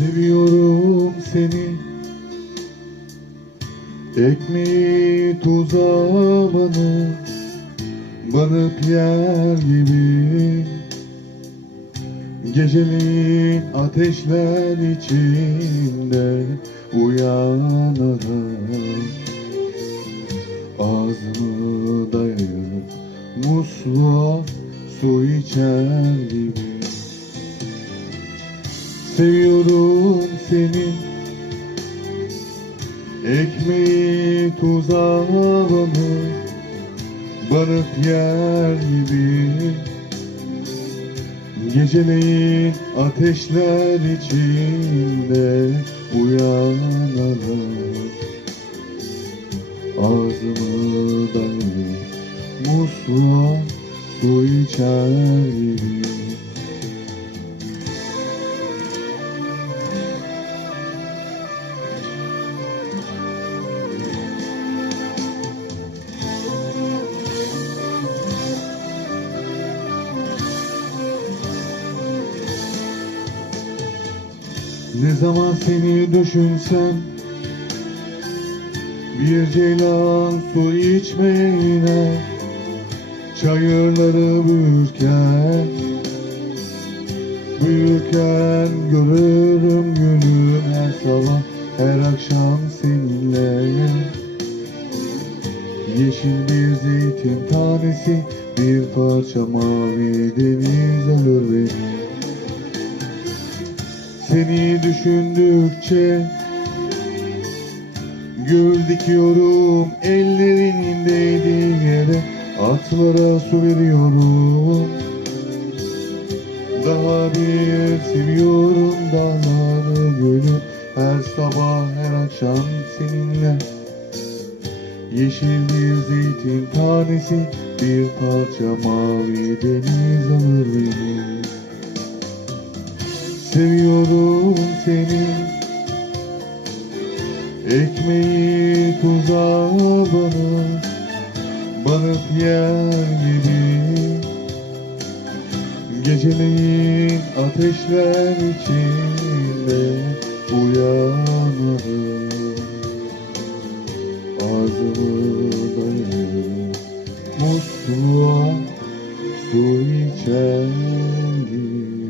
Seviyorum seni. Ekmeği tuzağını Banıp yer gibi. Geceliğin ateşler içinde Uyanırım. Ağzımı dayayıp Musluğa su içer gibi Seviyorum seni. Ekmeği tuzağını Banıp yer gibi. Geceleyin ateşler içinde Uyanalım Ağzımı dayayıp Musluğa su içer gibi Ne zaman seni düşünsem Bir ceylan su içmeyine Çayırları büyürken Büyürken görürüm gülüm her sabah Her akşam seninle. Yeşil bir zeytin tanesi Bir parça mavi deniz alır beni seni düşündükçe Gül dikiyorum ellerinin değdiği yere Atlara su veriyorum. Daha bir seviyorum dağları gölü. Her sabah her akşam seninle. Yeşil bir zeytin tanesi Bir parça mavi deniz alır beni Seviyorum seni. Ekmeği tuzağa banıp Banıp yer gibi. Geceleyin ateşler içinde Uyanırım. Ağzımı dayıp Musluğa su içer gibi.